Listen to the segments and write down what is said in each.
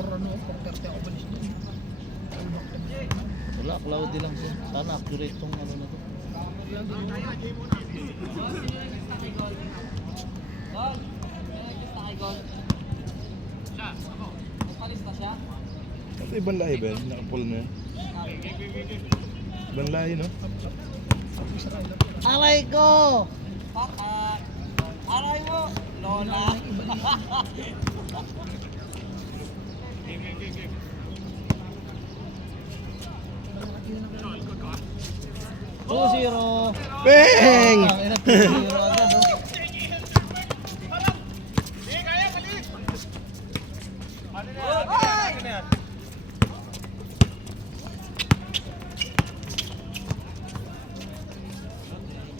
for 30 ako balis doon. Wala, cloudy lang siya. Sana accurate tong ano na to. Ito ibang lahi ba yan? Nakapull na yan. Ibang lahi, no? Aray ko! Aray mo! Lola! 2-0! Bang! Ang ina, 2-0 agad, oh.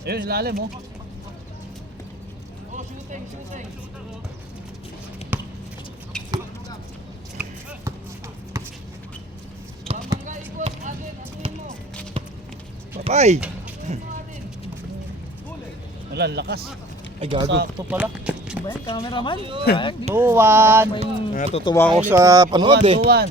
Ayun, ilalim mo. Patay! Wala, lakas. Ay, gago. Sakto pala. Ba yan, cameraman? 2-1. Natutuwa ako sa panood eh. 2-1.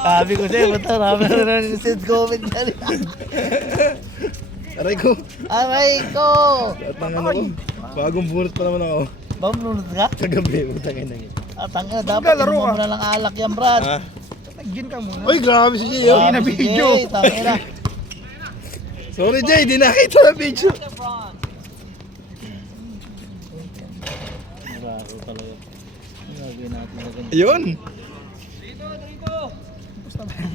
Sabi ko sa'yo, ba't marami na send comment na rin. Aray ko. Aray ko! At ang ano ko. Bagong bunot pa naman ako. Mamunod ka? Kagabi, utangin na yun. Tanga, dapat Maglalaro inom ka. mo na lang alak yan, Brad. Ha? Tag-gin ka muna. Uy, grabe si Jay. Oh. Hindi na video. Tangina. Sorry Jay, di nakita na video. Laro talaga. Ang gagawin natin na ganyan. Ayun. Basta ba yan?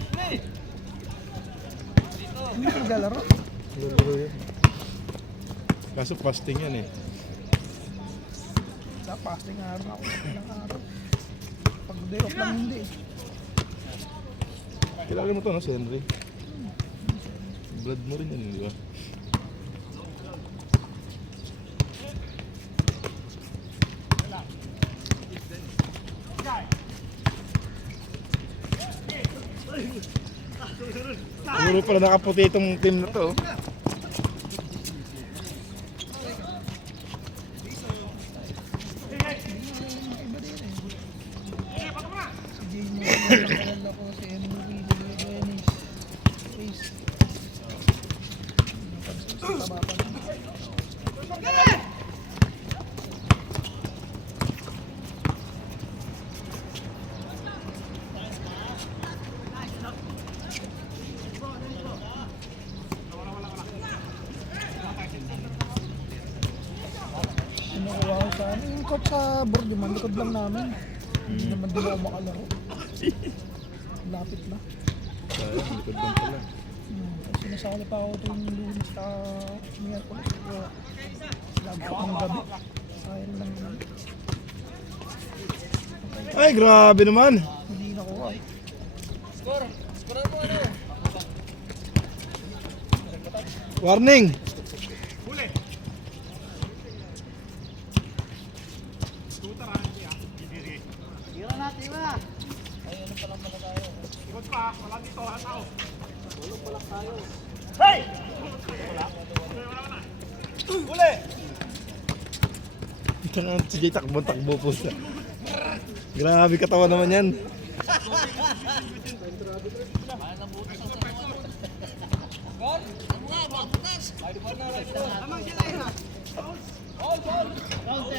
Hindi ko maglalaro. Kaso fasting yan eh. Sa fasting araw ako. Ilang araw. Pag day off lang hindi. Kilala mo to, no? Si Henry. Blood mo rin yan, di ba? Puro pala nakaputi itong team na to. Si Jay mo, nalala ko si Henry, si Dennis, Chris. Sa taba pa na. Kinukuha ko sa amin. Yung coach sa board, yung likod lang namin. Hindi naman din ako makalaro. Lapit na. Kaya, likod lang pala. Sinasali pa ako tuwing Lunes sa Miyerkules. Kaya lagi ako ng gabi. Sayang lang naman. Ay, grabe naman. Hindi nakuha. Warning! Tira na, tira! Ay, ano pa lang pala tayo? Ikot pa, wala dito, wala tao. Tulog pa lang tayo. Hey! Uli! Ito na si Jay, takbo po siya. Grabe katawan naman yan.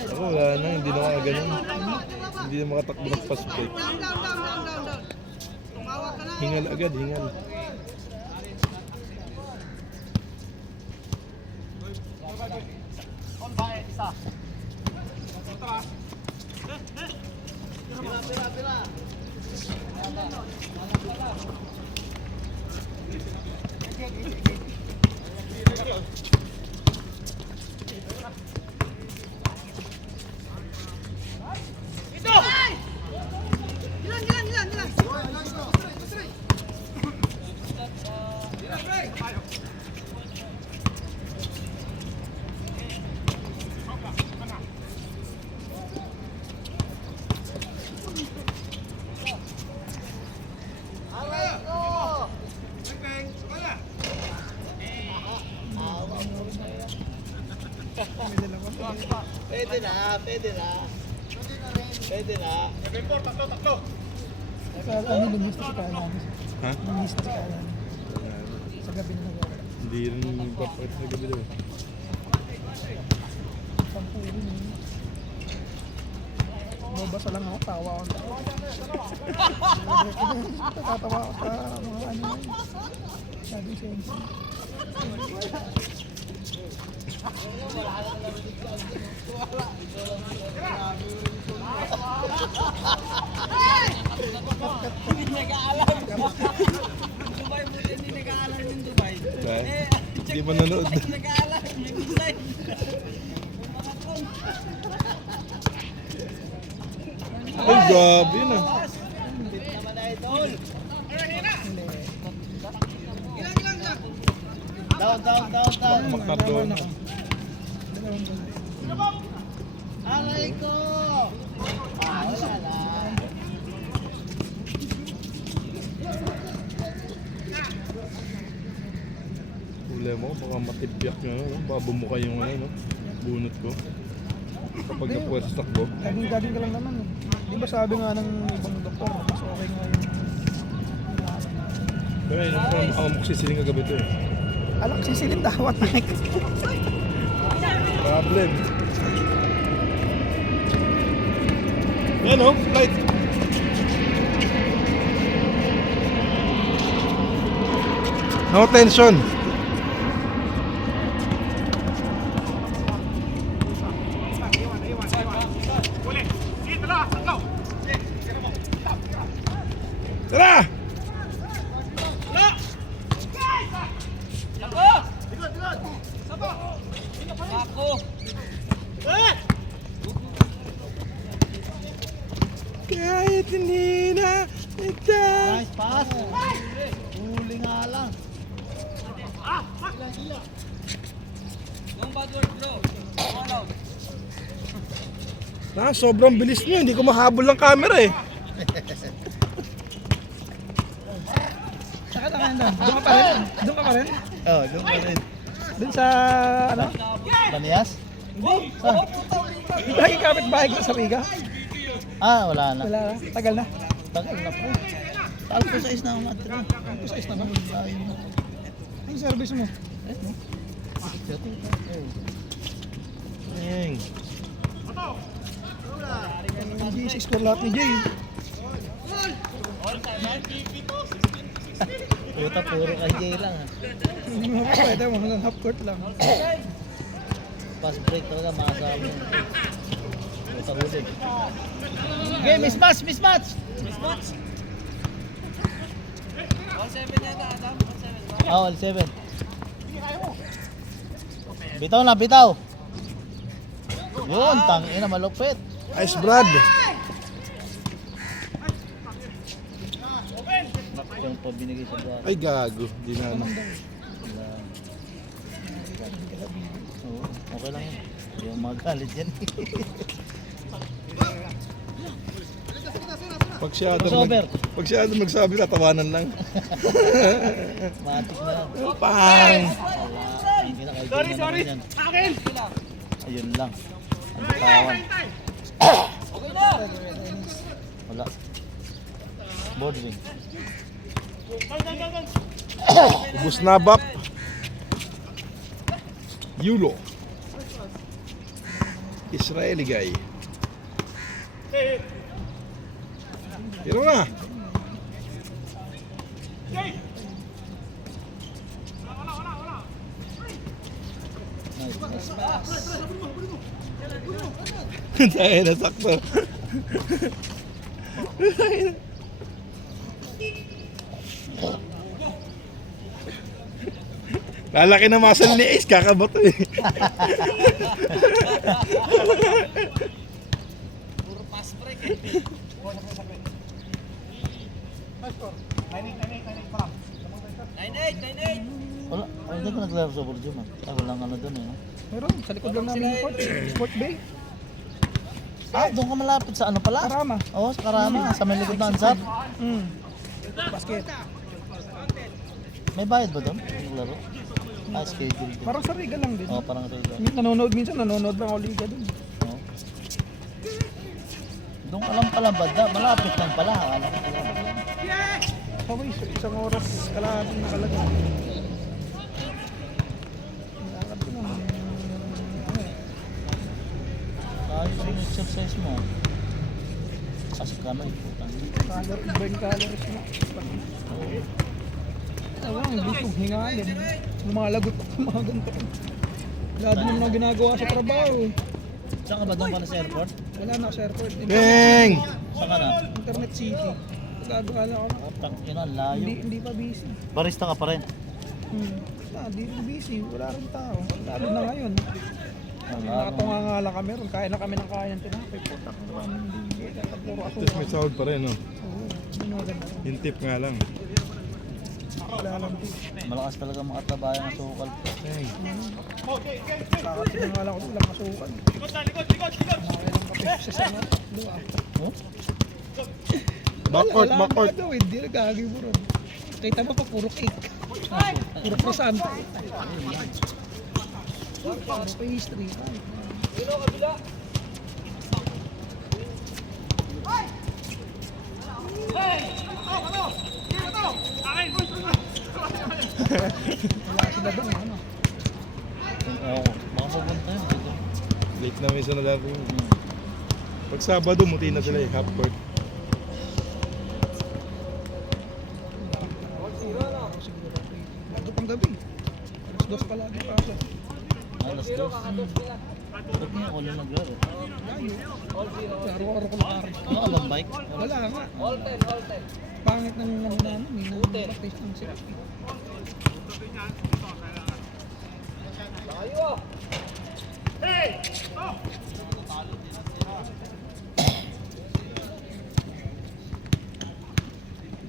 Ako wala na, hindi na makaganon. Hindi na makatakbo ng fast break. Hingal agad, hingal. Pwede lang ako. Pwede na, pwede na. Pwede na. Sa ano, lumis na si Kaya namin. Ha? Lumis na si Kaya namin. Sa gabi na nagawa. Hindi rin magpapakit sa gabi daw. Pampuro niya. Mabasa lang ako, tawa ako. Tatawa ako sa mga ano yun. Sabi siya yun. Dubai mo din, hindi nag-aalam yung Dubai. Hindi mo nanood. Nag-aalam yung Dubai. Ay, grabe na. Bit naman na idol. Down. Makadon. Aray ko! Wala na. Huli mo, baka matibyak yung ano, baka bumuka yung ano, bunot ko. Kapag napuwersa sa takbo. Gaging ka lang naman eh. Di ba sabi nga ng ibang doktor, mas okay nga yung hinahanap natin. Pero ayun, ako magsisiling kagabi ito eh. Alam, sisilin dawat na Problem. Yan o, flight. No tension. Tara! Kahit hindi na ito. Nice pass. Huli nga lang. Sobrang bilis niyo, hindi ko mahabol ang camera eh. Saka lang doon. Doon ka pa rin? Doon ka pa rin? Oh, doon pa rin. Doon sa, ano? Baniyas? Saan? Lagi kapit-bahay ko sa Riga. Ah, wala na. Wala na. Tagal na. Tagal na po. Alam ko sa is na ang matri. Ano sa is na ba? Ang service mo? Ayeng. Hindi score lahat ni Jay. Puta, puro kay Jay lang. Hindi mo pwede, mga half court lang. Pass break talaga, makasama mo. Puta, huli. Okay, mismatch! Ah, all 7. Bitaw. Yun, tangina, malupit. Ice Brad. Yung pa binigay sa buwan. Ay gago, di na ano. Oo, okay lang yun. Hindi yung magalit yan. Pag siya ano magsabi, tatawanan lang. Matik na lang. Pang! Hindi na kayo sorry. Akin! Ayun lang. Ang bitawan. Wala. Board win. Ubus na bap. Yulo. Israeli guy. Hiro na. Nice. Dahil nasakto. Lalaki na muscle ni Ace, kakabato eh. Puro pass break eh. Wala, hindi ko naglaro sa board yun. Walang ano dun eh. No? Meron, sa likod lang namin yung court. Sport Bay. Ah, doon ka malapit sa ano pala? Karama. Oo, sa Karama. Sa may likod na ansat. Basket. May bayad ba doon? Naglaro? schedule din. Parang sa Riga lang din. Oo, parang ito. Nanonood lang ako Liga dun. Oo. Doon ka lang pala banda, malapit lang pala. Akala ko pala. Okay, so isang oras, kalahating nakalagay. Nalakad ko lang. Ayos yung exercise mo. Kasi ka na, putang. Burn calories mo. Ewan, hindi kong hingalin. Lumalagot ako mga ganito. Wala din naman ang ginagawa sa trabaho. Saan ka ba doon pala sa airport? Wala na ako sa airport. Bang! Saan ka na? Internet City. Gagawa lang ako. Putang ina, layo. Hindi pa busy. Barista ka pa rin. Hindi rin busy. Wala rin tao. Lalo na ngayon. Wala, Nakatunga nga lang kami ron. Kain na kami ng kain ng tinapay. Putak naman. Hindi. Puro ako. Tapos may sahod pa rin, no? Oo. Hindi maganda. Yung tip nga lang. Wala lang din. Malakas talaga mga trabaho ng sukal. Bang! Kakatin nga lang ako. Walang masukan. Nakailang kape sa sana. Dua. Oh? Backcourt, Wala backcourt. daw eh. Hindi nagkagi mo ron. Kita mo pa puro cake. Puro croissant. Puro pastry. Wala sila doon. Ano? Oo, baka pupunta yun. Dito. Late na minsan na lang. Pag Sabado, muti na sila eh, half court. Bago pang gabi. Alas 2 palagi pasok. Alas 2. Ba't niya ako lang naglaro? Layo. Araw-araw ko lakari. Ano ka bang bike? Wala nga. Pangit ng ano namin. Practice ng 60.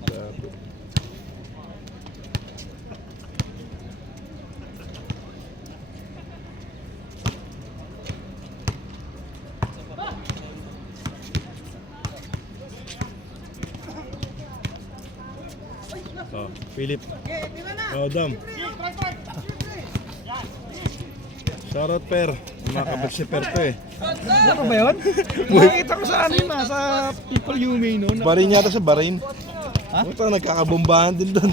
Grabe. Oh, Philip. Oh, Dam. Shoutout Per. Makakabot si Per to eh. Ano ba yun? Nakita ko sa ano yun, sa People You May noon. Barin yata sa Barin. Ha? Puta, nagkakabombahan din doon.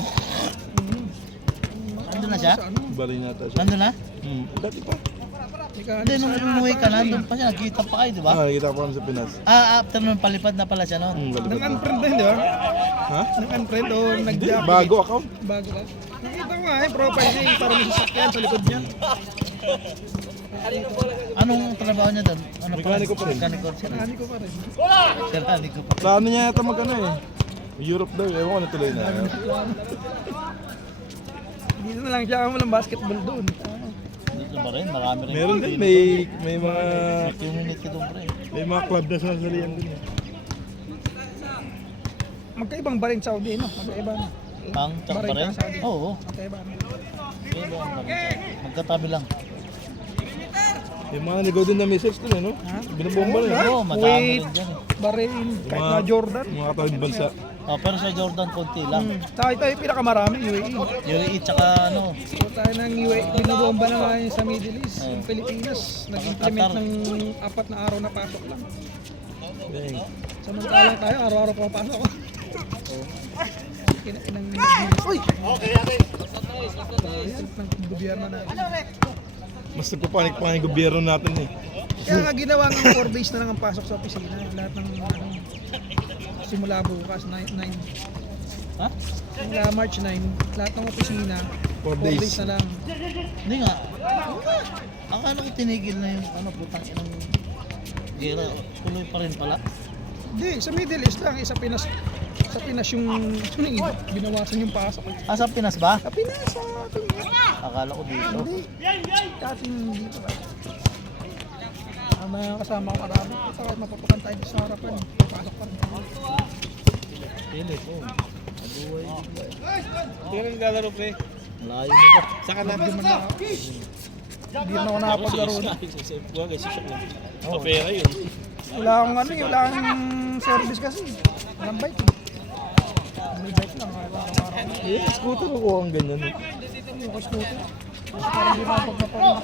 Nandun na siya? Barin yata siya. Nandun na? Dati pa. Hindi, nung umuwi ka, nandun pa siya. Nagkita pa kayo, di ba? Nakita ko kami sa Pinas. After nun, palipad na pala siya noon. Balibad. Nag-unfriend ba yun, di ba? Ha? Nag-unfriend o Hindi, nag-deactivate? bago account. Bago ba? Nakita ko nga eh, profile niya yung parang may sasakyan sa likod niya. Anong trabaho niya doon? Ano Mekaniko pa rin. Mekaniko. Sinani ko pa rin. Mekaniko pa rin. Plano niya yata mag ano eh. Europe daw, ewan ko na tuloy na. Dito na lang siya ako ng basketball doon. Dito ba rin? Marami rin. Meron din, may mga Community doon pa rin. may mga club na sasalihan din eh. Magkaibang ba rin Saudi, no? Magkaiba na. Ang tsaka pa rin? Oo. Magkaiba na. Iba ang magkatabi lang. Yung mga ligaw din na missiles dun eh, no? Binabomba na eh. Oo, madami Kuwait, rin dyan eh. Bahrain, kahit Mga- na Jordan. Mga katawid bansa. Oh, pero sa Jordan, konti lang. Saka ito yung pinakamarami, UAE. UAE tsaka ano, So tayo ng UAE, binabomba na nga yun sa Middle East. Yung Pilipinas, nag-implement ng 4 na araw na pasok lang. Dang. Samantalang tayo, araw-araw pumapasok. Inang Uy! Ayan, ng gobyerno natin. Mas nagpapanik pa nga yung gobyerno natin eh. Kaya nga ginawa ng 4 days na lang ang pasok sa opisina. Lahat ng ano, simula bukas, 9. ha? Simula March 9, lahat ng opisina, 4 4 days days. na lang. Hindi nga. Akala ko tinigil na yung ano, putang inang gera. Tuloy pa rin pala. Hindi, sa Middle East lang, sa Pinas yung binawasan yung pasok. Ah, sa Pinas ba? Sa Pinas, sa ating Akala ko dito. hindi. Dating dito ba? Ang mga kasama ko marami. Ito, mapapakan tayo sa harapan. Pasok pa rin. Pili ko. Aduway. Hindi ka naglalaro, pre. Malayo na ba? Saka na. Hindi man na hindi na ako nakapaglaro. Pera yun. Wala akong ano, wala akong service kasi. Walang bike. May bike lang. Araw-araw. Eh, scooter ko ang ganyan eh. Yung scooter. Parang di ba pag napanak.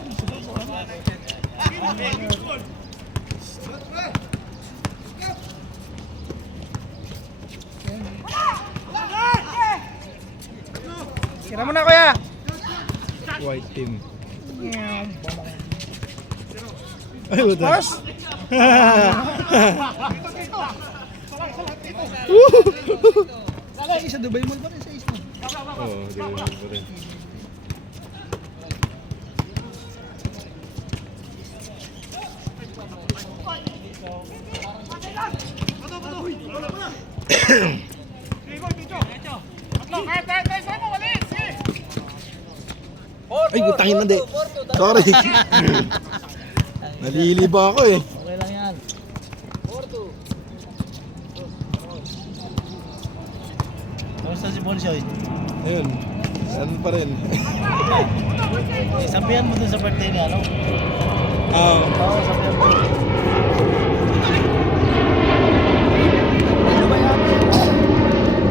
Sira mo na kuya. White team. Yeah. Ay, wala. Pas. Sa Dubai Mall pa rin sa isla. Oo, di ko pa rin. Ay, butangin na di. Sorry. Naliliba ako eh. Okay lang yan. Kamusta si Bonsoy? Ayun. Ano pa rin? Sabihan mo dun sa birthday niya, ano? Ah, Oo, sabihan mo.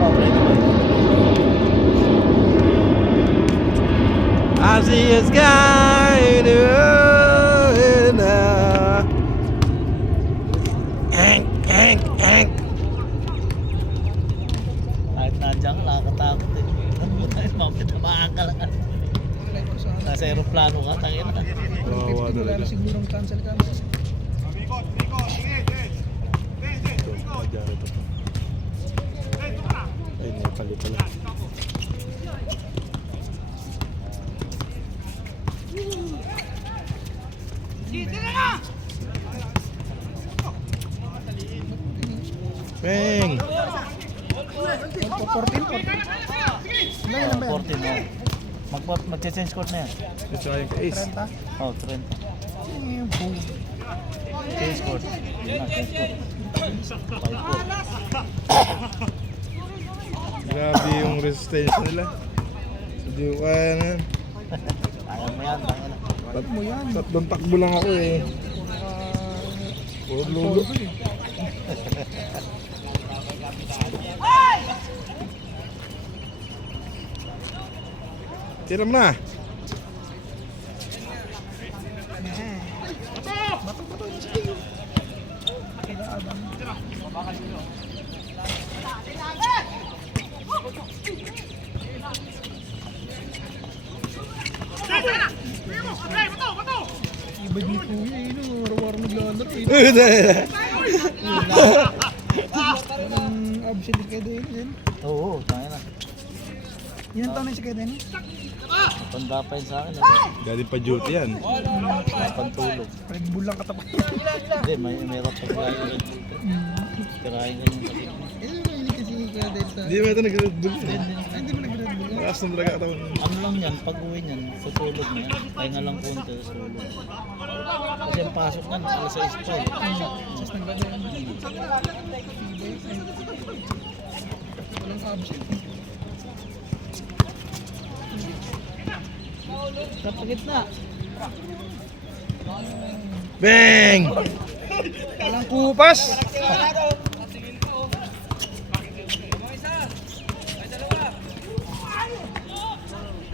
Oh, ready ba? I see a sky in the Kahit nandiyan ka, nakakatakot eh. Mamatamaan ka lang. Nasa aeroplano ka, tangin na. Kawawa Wala talaga. na sigurong cancel ka. Ay, nakatali pala. Bang! 14. Wala yan ba yan? 14 mo. Mag-change court na yan. Ito ay yung ace. 30. Oh, 30. Boom. Change court. Yun na, change court. 5-4. Grabe yung resistensya nila. Hindi ko kaya na yan. Ayaw mo yan, tangin na. Ano mo yan? Tatlong takbo lang ako eh. Puro lulo. Tira mo na. Iba di po yun. Araw-araw naglalaro. Parang absent kay Dennis. Oo, tangin na. Ilan taon na si kay Dennis? Tanda pa yun sa akin. Galing pa duty yan. Pantulog. Red Bull lang katapat. Hindi, may rap pa kaya yun. Kirahin ka yung sakit. Mahilig kasi kay Dennis sa... Hindi mo ito nag-Red Bull. Hindi mo nag-Red Bull. Malakas ng talaga katawan. Ano lang yan, pag uwi niyan, tutulog na yan. Pahinga lang konti, tulog. Kasi ang pasok niyan, alas 6 pa eh. Sas ng gabi. Walang absent. Kapagit na. Bang! Walang kupas.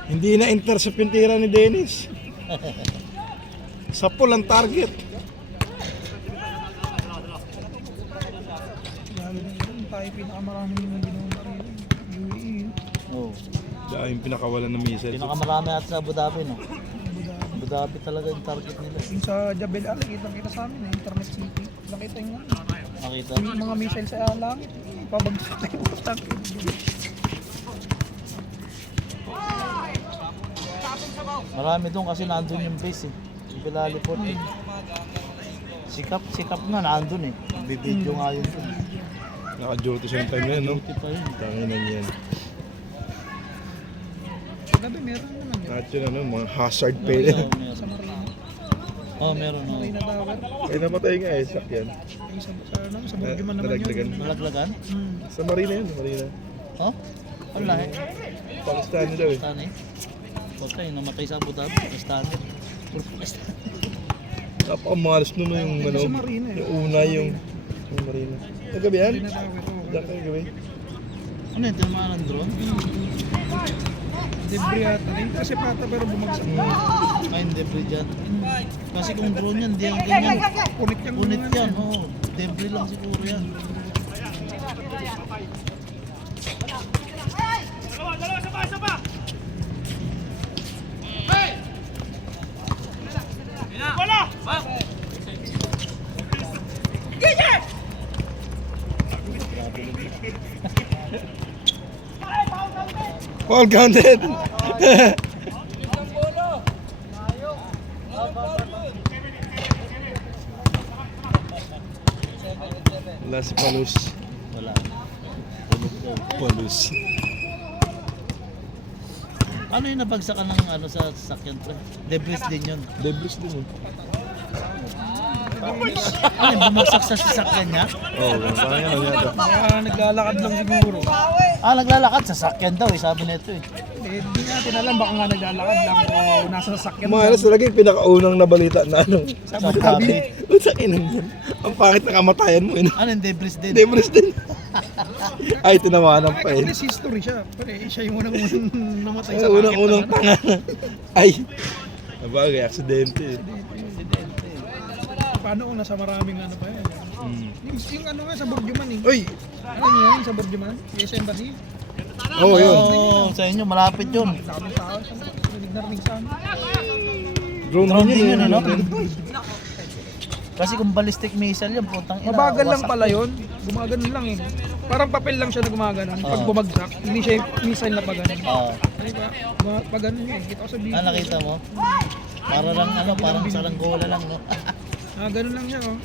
Hindi na intercept yung tira ni Dennis. Sa pool ang target. Lalo na yun, tayo pinakamaraming yung ginawa rin. UAE. Oo. Dahil yung pinakawalan ng missile. Pinakamarami at sa Abu Dhabi, no? Abu Dhabi. Abu Dhabi talaga yung target nila. Yung sa Jebel Ali, kita sa amin, Internet City. Nakita yung Nakita? yung mga missile sa langit. Pabagsak tayo utang. Marami doon kasi nandun yung base eh. Yung Pilalipot eh. Sikap nga nandun eh. Bibidyo nga yun doon. Naka-duty siya yung time na yun, no? Buti pa yun. Tanginan yan. Gabi meron naman yun. Lahat yun, ano, mga hazard pay na. Oo, meron. Sa Marina. Oh, meron. Oh. Marina Tower. Ay, namatay nga eh, sak yan. Yung sa Burjuman naman Nalaglagan. yun. Malaglagan? Sa Marina yun, Marina. Oh? Ang lahi. Pakistan nyo daw eh. Pakistan eh. Okay, namatay sa Abu Dhabi. Pakistan eh. Puro Pakistan. Napakamalas nun yung, ano, Sa Marina eh. yung una yung Marina. Ang gabi yan? Marina Tower. Diyan kayo gabi. Ano yun? Tinamaan ng drone? Debris at kasi pata pero bumagsak. Kain debris dyan. Kasi kung drone yan, di yan ganyan. Punit yung Punit yan, oo. Debris lang siguro yan. All counted. Wala si Palus. Wala. Palus. Ano yung nabagsakan ng ano sa sasakyan, pre? Debris din yun. Debris din eh. Ano yung bumagsak sa sasakyan niya? Oo, parang yan yata. Naglalakad lang siguro. Naglalakad sa sasakyan daw eh, sabi nito eh. Hindi natin alam, baka nga naglalakad lang o nasa sasakyan Mahalas talaga yung pinakaunang nabalita na ano. Sa Abu Dhabi. Sa inang yan. Ang pangit na kamatayan mo. Ano yung debris din? Debris din. Ay, tinawanan pa eh. Actually, history siya. Pare, siya yung unang namatay sa Unang-unang tanga. Ay. Nabagay, aksidente eh. Paano kung nasa maraming ano pa yan? Yung ano nga sa Burjuman eh. Uy! Ano niya yun sa Burjuman? Yes Embassy? Oo, yun. Oo, sa inyo malapit yun. Daming tao sa narinig sa ano. Drone din yun, ano? Drone. Kasi kung ballistic missile yun, putang ina. Mabagal lang wasak pala yun. yun. Gumaganon lang eh. Parang papel lang siya na gumaganon. Pag bumagsak, hindi siya missile na paganon. Oo. Ano ba? Paganon yun. Kita ko sa video. Nakita mo? Para lang ano, parang saranggola lang, no? Ganun lang siya oh.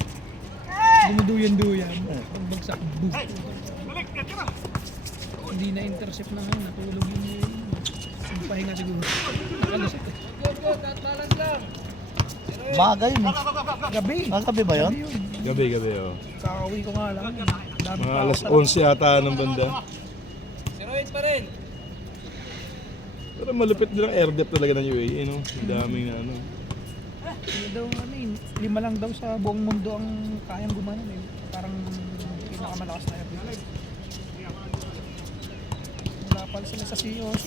Dumuduyan-duyan. Pagbagsak, boom. Hindi na intercept na ngayon. Natulog yun yun. Pahinga siguro. Nakalusot eh. Maga yun eh. Gabi. Gabi ba yun? Gabi, oh. Kakauwi ko nga lang. Dami Mga pa alas ako 11 yata ng banda. 0-8 pa rin. Pero malupit din ang air depth talaga ng UAE, no? Daming na ano. Hindi daw ano eh. 5 lang daw sa buong mundo ang kayang gumanon eh. Parang pinakamalakas na airplane. Wala pala sila sa COC.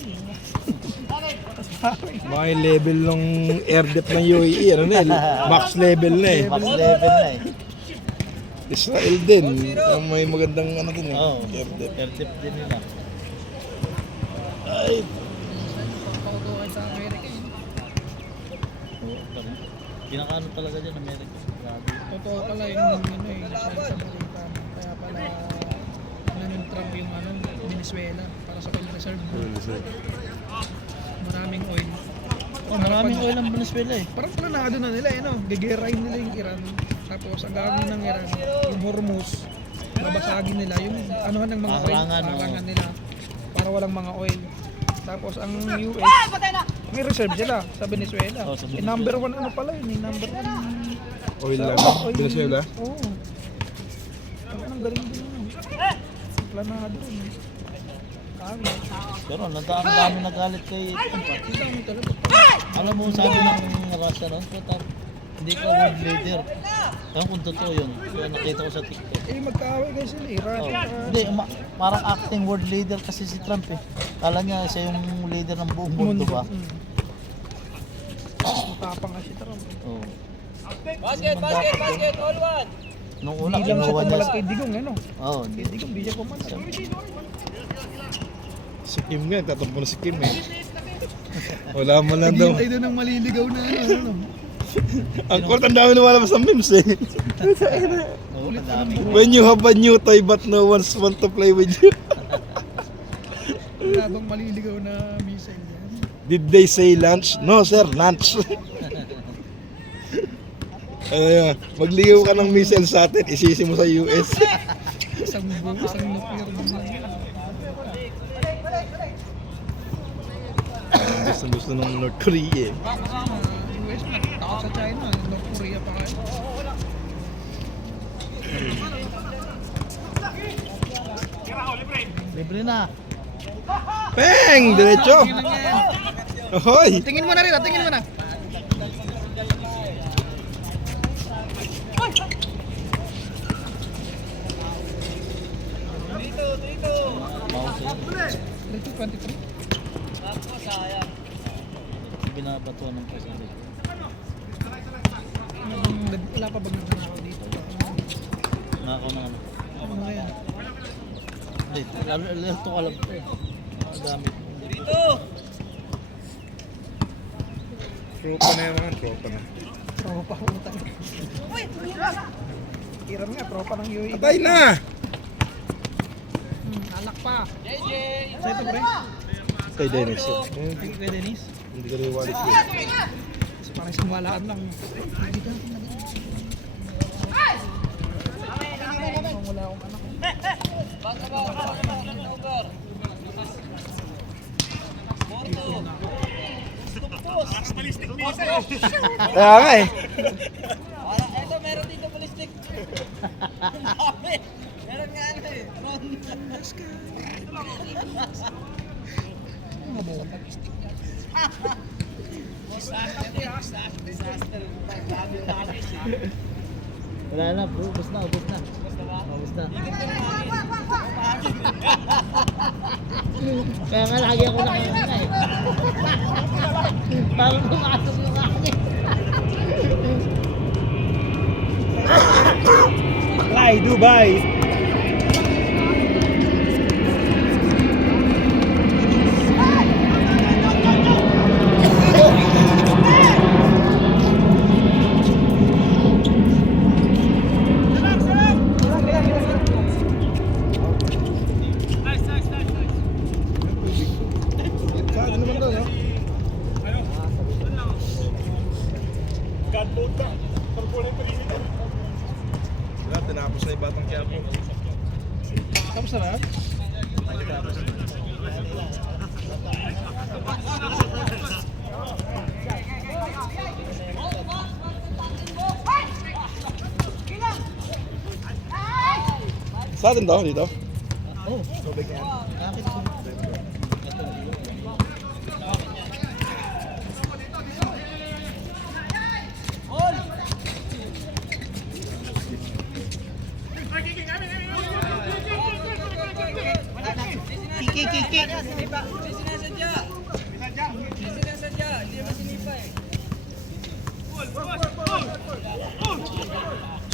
Mga yung level ng air depth ng UAE, ano na eh, max level na eh. Max level na eh. Israel din, ang may magandang ano din eh, Oo. air depth. Airtip din nila. Ay, Pautukan sa Amerika eh. Oo, tama. Pinakaano talaga dyan, America. Grabe. Totoo pala yung ano eh. Sa balita. Kaya pala Donald Trump yung ano, Venezuela para sa oil reserve. Maraming oil. Maraming oil ang Venezuela eh. Parang planado na nila eh, no? Gagerahin nila yung Iran. Tapos ang gagawin ng Iran, yung Hormuz, babasagin nila yung anuhan ng mga oil, Harangan, oo. harangan nila para walang mga oil. Tapos ang US, may reserve sila sa Venezuela. Oh, sa Venezuela. Number one ano pala yun, number one. oil lang, Oil. Venezuela. Oo. Ang galing din yun. Planado rin. Kami. Pero ang dami nagalit kay Trump. Ang dami talaga. Alam mo, sabi ng Russia ron, puta, hindi ka world leader. Ewan kung totoo yun. Kaya nakita ko sa TikTok. Eh magkaaway kayo sila, Iran. Oh. Hindi, parang acting world leader kasi si Trump eh. Kala niya siya yung leader ng buong mundo ba? Matapang nga si Trump. Oo. Basket, all one. Nung una, Hindi lang siya ginawa niya. pumalag kay Digong, ano? Oo, Kay Digong, di siya pumalag. Si Kim nga, tatampo na si Kim eh. Wala man lang daw. Naghihintay doon ng maliligaw na ano. Ang court, ang dami lumalabas ng memes eh. Oo, ang dami. When you have a new toy but no one's want to play with you. Wala bang maliligaw na missile yan? Did they say lunch? No sir, lunch. Magligaw ka ng missile sa atin, isisi mo sa US. Isang nuclear din lang yan. Gusto ng North Korea eh. US na, takot sa China, North Korea pa kayo. Libre na. Peng! Diretso! Ahoy! Tingin mo na rin, tingin mo na. Mouse eh. 23. batuan ng kasali. Wala pa bang nanakaw dito? Nakaw na ano. Ano nga yan? Hindi, lalo ito alam ko eh. Mga gamit. Dito! Tropa na yan, mga tropa na. Tropa utang. Hiram nga, tropa ng UAE. Patay na! Alak pa. JJ! Sa ito pre? Kay Dennis. Ay, kay Dennis. Hindi ka rin walis ko. So, parang simwalaan lang. Wala akong anak. Basta ba? Over. Kaya nga eh. Eto, meron dito ballistic. Meron nga ano eh. Ron. Wala na bro, ubos na. Ubos na. Kaya nga lagi ako nakikita eh. Parang pumasok yung akin. Fly Dubai! Wala, tinapos na yung Batang Quiapo. Tapos na ba? Sa atin daw dito? Oh, tubig yan. Bakit ko? Kiki. Sinasadya. Hindi naman sinipa eh.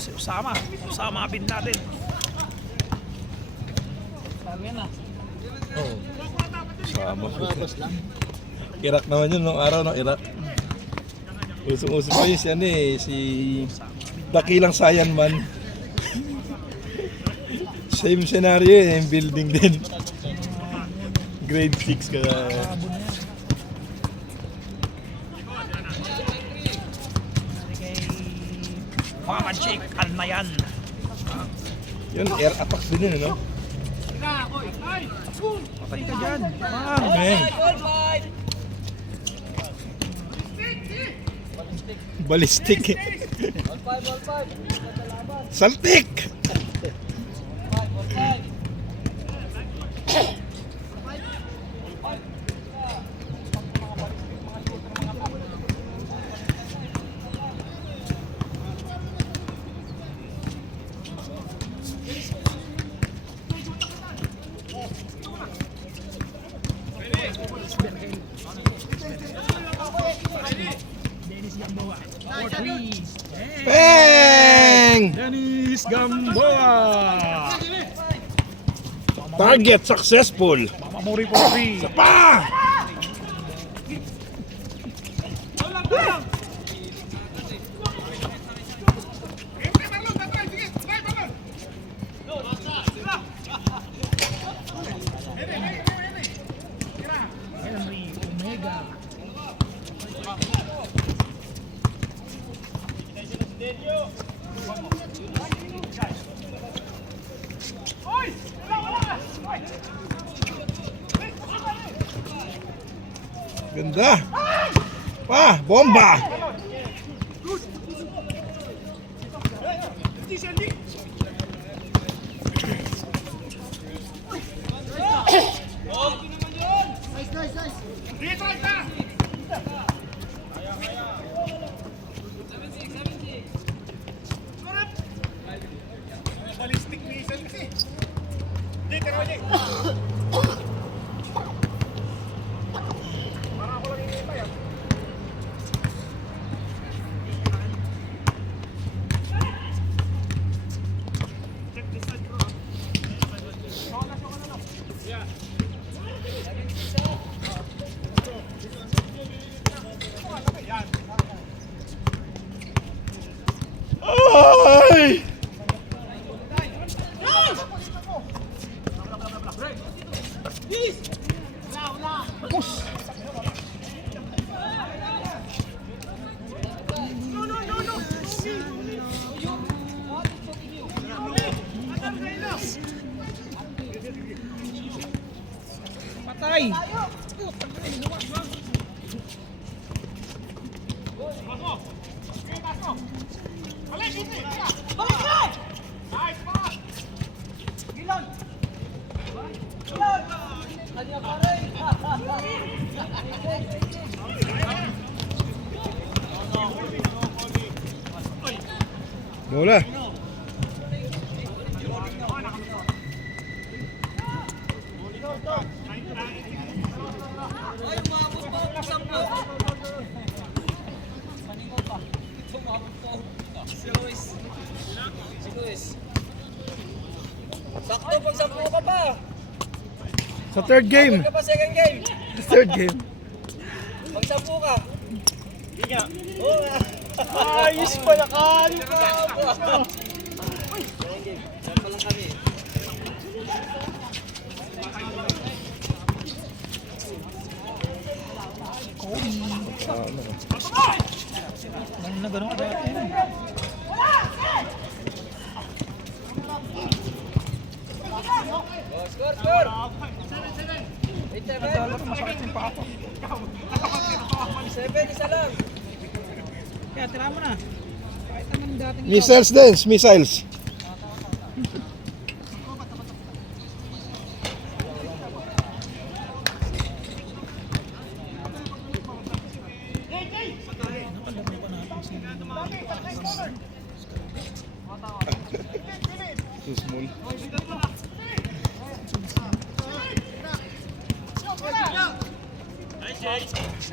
Si Usama bin Laden. Sabi na. Oo. Sama. Marabas lang. Iraq naman yun nung araw ng Iraq. Usong-uso pa yun siya si Dakilang Sayan Man. Same scenario eh, yung building din. Grade 6 ka. Muhammad Sheikh Al-Nayan. Yun, air attack din yun, no? Patay ka dyan. Man, All five! ballistic. All five! Saltik! All five! Dennis Gamboa. 4-3. Bang! Dennis Gamboa. Target successful. Mama Mori 4-3. Pa! Henry Omega. Ganda. Pa, bomba. Ay! Bola. Sakto pag 10 ka pa. Sa third game. Ka pa second game. Third game. Pag 10 ka. Ayos pala ka! Na gano'n ka dati. Oh, score. 8-7. Masakit yung paa ko. 7, isa lang. Kaya tira mo na. Kahit naman dating Missiles din, missiles. Too small.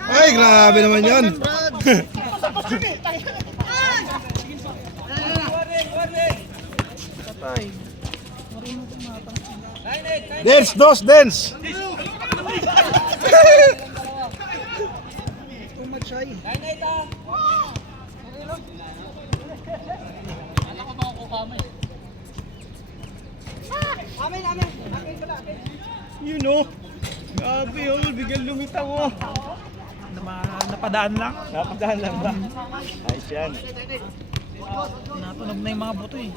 Ay, grabe naman yan. Warning. patay. Marunong tumatang. 9-8. Dance, dos, dance. Too much shy. 9-8 ah. You know. Grabe yun, bigyan lumitaw mo. Napadaan lang. Napadaan lang ba? Ayos yan. Natunog na yung mga buto eh.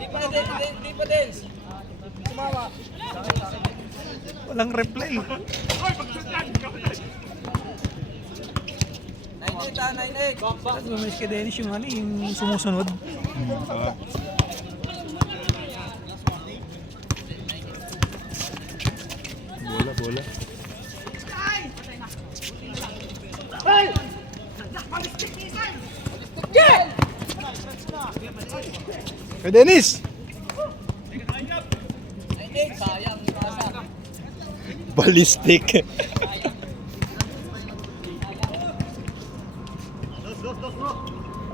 Di pa dance. Sumawa. Walang replay. 9-8 ah, 9-8. At lumis kay Dennis yung ano, yung sumusunod. Bola, bola. Kay Dennis! 9-8, sayang. Pasa. Ballistic.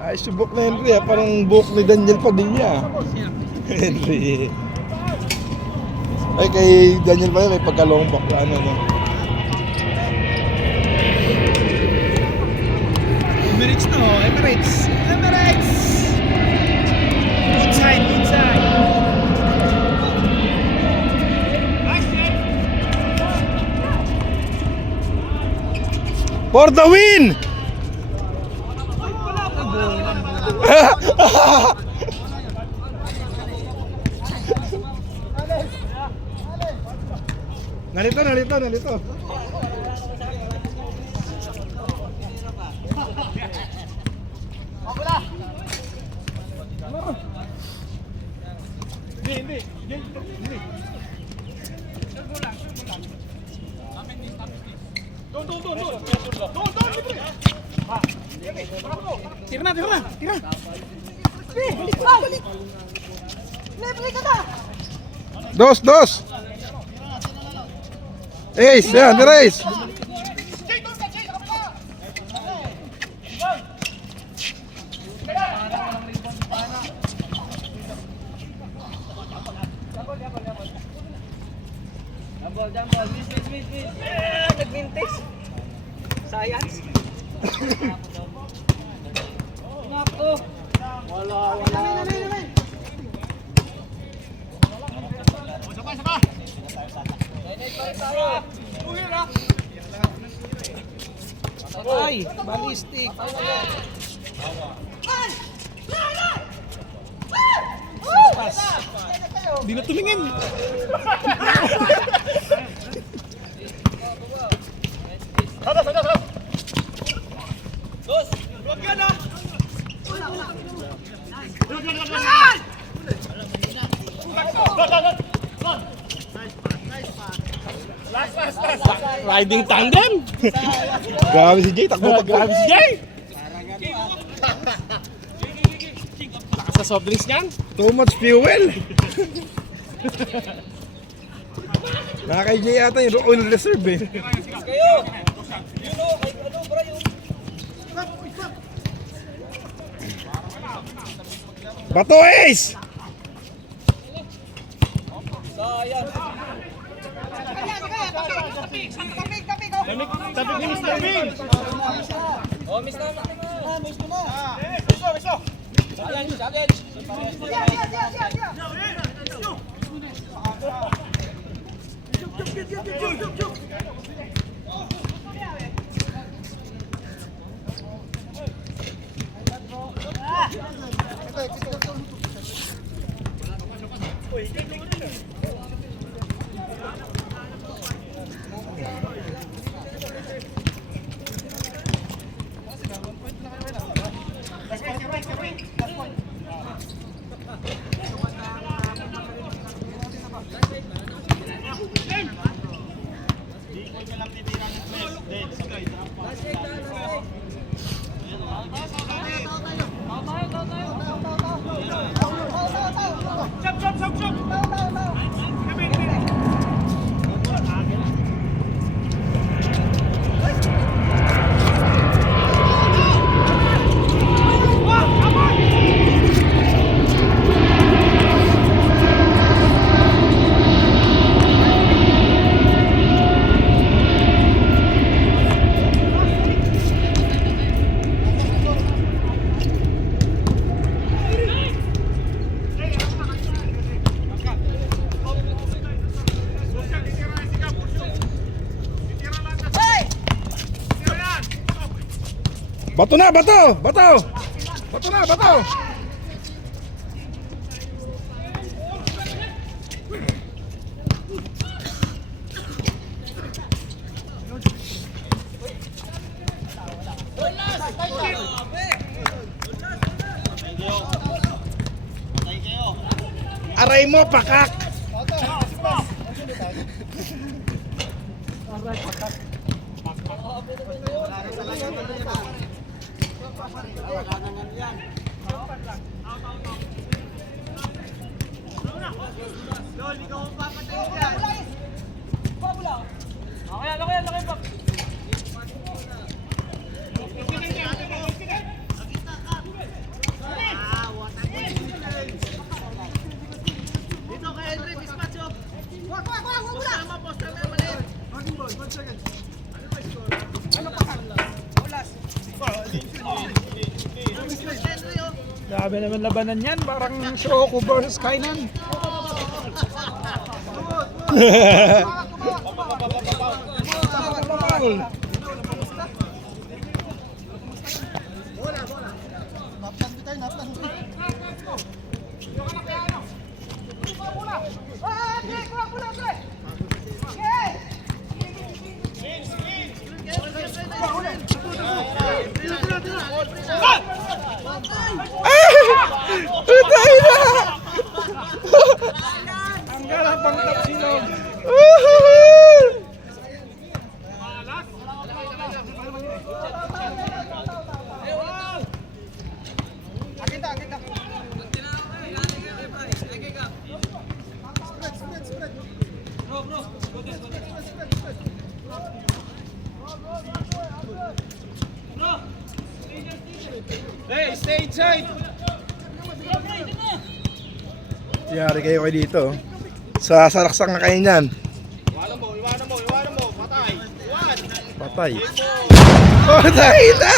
Ay, subok na Henry ah. Parang buhok ni Daniel Padilla. Henry. Ay, kay Daniel Padilla may pagkalong back ano, no? Emirates to, Emirates. Emirates! Inside, inside. For the win! Nalito. Tira na. Tira. Dos. Ace, yan, race. Jambol. Miss. Nag-vintage. Science. Nako. Wala. Ballistic. Hindi na tumingin. Riding tandem. Grabe si Jay, takbo pag Grabe si Jay. Lakas sa soft drinks niyan. Too much fuel. Nakakay Jay yata yung oil reserve eh. Kayo! Yun o, kay ano bro yung... Bato Ace! Sayang. Tabi ni Mr. Bean. Oh, miss na. Miss na. Challenge, challenge. Bato na, bato! Bato! Bato na, bato! Aray mo, pakak! Grabe naman labanan yan. Parang Shoko versus Kainan. Utay na! Ang garang pang tapsilog. Hey, stay inside. Yari kayo dito. Sa salaksang na kayo niyan. Iwanan mo. Patay. Iwan. Patay. Patay na!